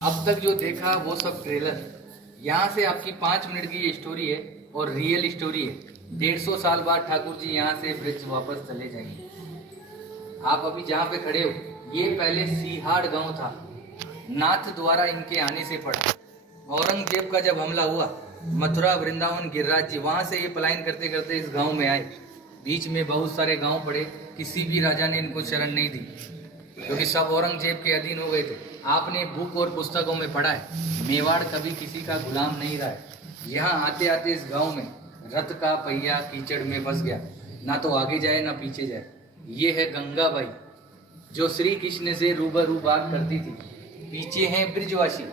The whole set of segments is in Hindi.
अब तक जो देखा वो सब ट्रेलर। यहाँ से आपकी 5 मिनट की ये स्टोरी है और रियल स्टोरी है। 150 साल बाद ठाकुर जी यहाँ से ब्रिज वापस चले जाएंगे। आप अभी जहाँ पे खड़े हो, ये पहले सीहाड़ गांव था। नाथ द्वारा इनके आने से पड़ा। औरंगजेब का जब हमला हुआ, मथुरा वृंदावन गिरिराज जी वहाँ से ये पलायन करते करते इस गांव में आए। बीच में बहुत सारे गांव पड़े, किसी भी राजा ने इनको शरण नहीं दी क्योंकि सब औरंगजेब के अधीन हो गए थे। आपने बुक और पुस्तकों में पढ़ा है, मेवाड़ कभी किसी का गुलाम नहीं रहा है। यहाँ आते आते इस गांव में रथ का पहिया कीचड़ में फंस गया, ना तो आगे जाए ना पीछे जाए। ये है गंगाबाई जो श्री कृष्ण से रूबरू बात करती थी। पीछे हैं ब्रिजवासी,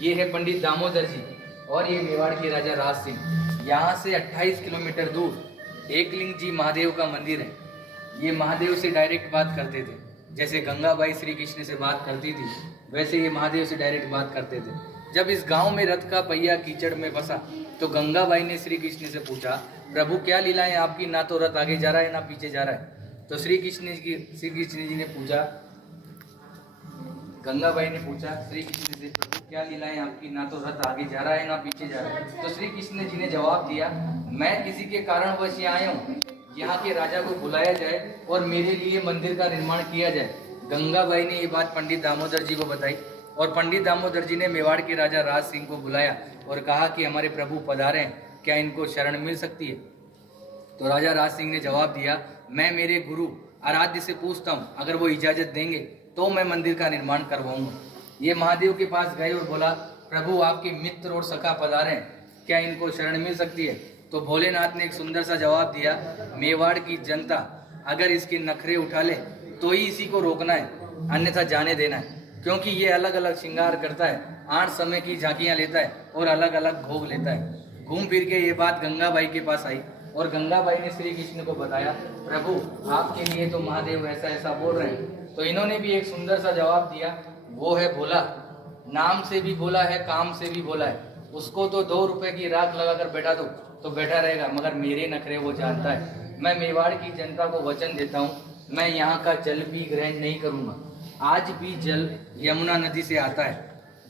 ये है पंडित दामोदर जी और ये मेवाड़ के राजा राज सिंह। यहाँ से 28 किलोमीटर दूर एकलिंग जी महादेव का मंदिर है। ये महादेव से डायरेक्ट बात करते थे, जैसे गंगाबाई श्री कृष्ण से बात करती थी वैसे ये महादेव से डायरेक्ट बात करते थे। जब इस गांव में रथ का पहिया कीचड़ में फंसा तो गंगाबाई ने श्री कृष्ण से पूछा, प्रभु क्या लीलाएं आपकी, ना तो रथ आगे जा रहा है ना पीछे जा रहा है। तो श्री कृष्ण जी ने पूछा, गंगाबाई ने पूछा श्री कृष्ण से, प्रभु क्या लीलाएं आपकी, ना तो रथ आगे जा रहा है ना पीछे जा रहा है। तो श्री कृष्ण जी ने जवाब दिया, मैं किसी के कारणवश यहाँ आया हूँ, यहाँ के राजा को बुलाया जाए और मेरे लिए मंदिर का निर्माण किया जाए। गंगाबाई ने ये बात पंडित दामोदर जी को बताई और पंडित दामोदर जी ने मेवाड़ के राजा राज सिंह को बुलाया और कहा कि हमारे प्रभु पधारे हैं, क्या इनको शरण मिल सकती है। तो राजा राज सिंह ने जवाब दिया, मैं मेरे गुरु आराध्य से पूछता हूँ, अगर वो इजाजत देंगे तो मैं मंदिर का निर्माण करवाऊंगा। ये महादेव के पास गए और बोला, प्रभु आपके मित्र और सखा पधारे हैं, क्या इनको शरण मिल सकती है। तो भोलेनाथ ने एक सुंदर सा जवाब दिया, मेवाड़ की जनता अगर इसके नखरे उठा ले तो ही इसी को रोकना है, अन्यथा जाने देना है, क्योंकि ये अलग अलग श्रृंगार करता है, 8 समय की झांकियां लेता है और अलग अलग भोग लेता है। घूम फिर के ये बात गंगाबाई के पास आई और गंगाबाई ने श्री कृष्ण को बताया, प्रभु आपके लिए तो महादेव ऐसा ऐसा बोल रहे हैं। तो इन्होंने भी एक सुंदर सा जवाब दिया, वो है भोला, नाम से भी भोला है, काम से भी भोला है। उसको तो 2 रुपए की राख लगाकर बैठा दो तो बैठा रहेगा, मगर मेरे नखरे वो जानता है। मैं मेवाड़ की जनता को वचन देता हूँ, मैं यहाँ का जल भी ग्रहण नहीं करूँगा। आज भी जल यमुना नदी से आता है,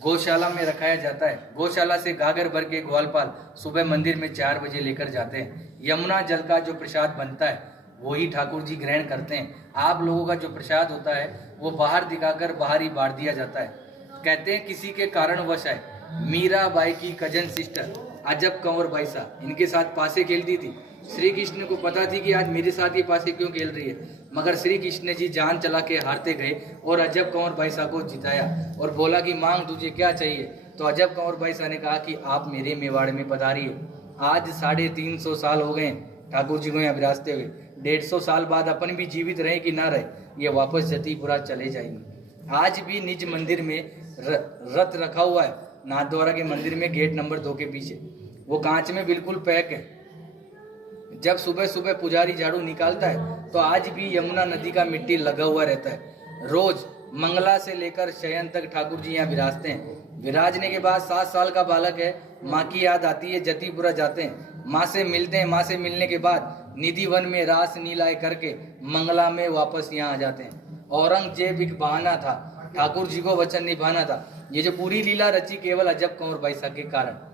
गौशाला में रखाया जाता है। गौशाला से गागर भर के ग्वालपाल सुबह मंदिर में 4 बजे लेकर जाते हैं। यमुना जल का जो प्रसाद बनता है वही ठाकुर जी ग्रहण करते हैं। आप लोगों का जो प्रसाद होता है वो बाहर दिखाकर बाहर ही बांट दिया जाता है। कहते हैं किसी के कारणवश है, मीराबाई की कजन सिस्टर अजब कंवर बाई सा इनके साथ पासे खेलती थी। श्री कृष्ण को पता थी कि आज मेरे साथ ये पासे क्यों खेल रही है, मगर श्री कृष्ण जी जान चला के हारते गए और अजब कंवर बाई सा को जिताया और बोला कि मांग तुझे क्या चाहिए। तो अजब कंवर बाई सा ने कहा कि आप मेरे मेवाड़ में पधारिए। आज 350 साल हो गए ठाकुर जी को यहाँ विराजते हुए। 150 साल बाद अपन भी जीवित रहे कि ना रहे, ये वापस जतीपुरा चले जाएंगे। आज भी निज मंदिर में रथ रखा हुआ है, नाथद्वारा के मंदिर में गेट नंबर 2 के पीछे। वो कांच में बिल्कुल पैक है। जब सुबह सुबह पुजारी झाड़ू निकालता है तो आज भी यमुना नदी का मिट्टी लगा हुआ रहता है। रोज मंगला से लेकर शयन तक ठाकुर जी यहाँ विराजते हैं। विराजने के बाद 7 साल का बालक है, माँ की याद आती है, जतीपुरा जाते हैं, माँ से मिलते हैं। माँ से मिलने के बाद निधि वन में रास नीलाए करके मंगला में वापस यहाँ आ जाते हैं। औरंगजेब एक बहाना था, ठाकुर जी को वचन निभाना था। ये जो पूरी लीला रची केवल अजब कंवर बाई सा के कारण।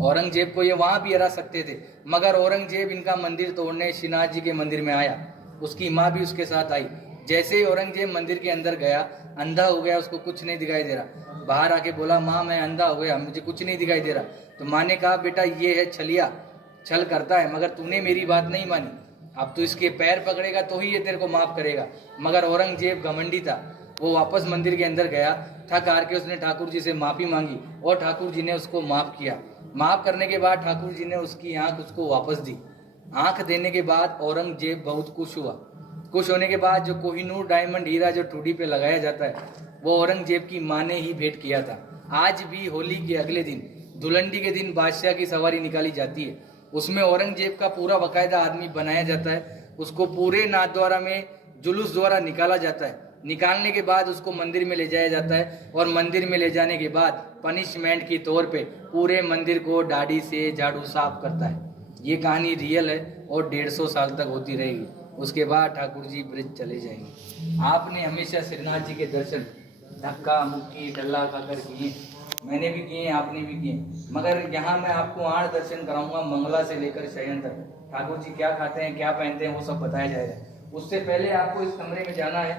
औरंगजेब को ये वहां भी हरा सकते थे, मगर औरंगजेब इनका मंदिर तोड़ने श्रीनाथ जी के मंदिर में आया। उसकी माँ भी उसके साथ आई। जैसे ही औरंगजेब मंदिर के अंदर गया, अंधा हो गया, उसको कुछ नहीं दिखाई दे रहा। बाहर आके बोला, माँ मैं अंधा हो गया, मुझे कुछ नहीं दिखाई दे रहा। तो माँ ने कहा, बेटा ये है छलिया, छल करता है, मगर तूने मेरी बात नहीं मानी। अब तू इसके पैर पकड़ेगा तो ही ये तेरे को माफ करेगा। मगर औरंगजेब घमंडी था, वो वापस मंदिर के अंदर गया, थक हार के उसने ठाकुर जी से माफी मांगी और ठाकुर जी ने उसको माफ किया। माफ करने के बाद ठाकुर जी ने उसकी आंख उसको वापस दी। आंख देने के बाद औरंगजेब बहुत खुश हुआ। खुश होने के बाद जो कोहिनूर डायमंड हीरा जो ठुडी पे लगाया जाता है वो औरंगजेब की माँ ने ही भेंट किया था। आज भी होली के अगले दिन, धुलंडी के दिन बादशाह की सवारी निकाली जाती है। उसमें औरंगजेब का पूरा बाकायदा आदमी बनाया जाता है। उसको पूरे नाथद्वारा में जुलूस द्वारा निकाला जाता है। निकालने के बाद उसको मंदिर में ले जाया जाता है और मंदिर में ले जाने के बाद पनिशमेंट के तौर पे पूरे मंदिर को दाढ़ी से झाड़ू साफ करता है। ये कहानी रियल है और 150 साल तक होती रहेगी। उसके बाद ठाकुर जी ब्रिज चले जाएंगे। आपने हमेशा श्रीनाथ जी के दर्शन धक्का मुक्की डल्ला खाकर किए, मैंने भी किए, आपने भी किए। मगर यहाँ मैं आपको 8 दर्शन कराऊंगा, मंगला से लेकर शयन तक। ठाकुर जी क्या खाते हैं, क्या पहनते हैं, वो सब बताया जाएगा। उससे पहले आपको इस कमरे में जाना है।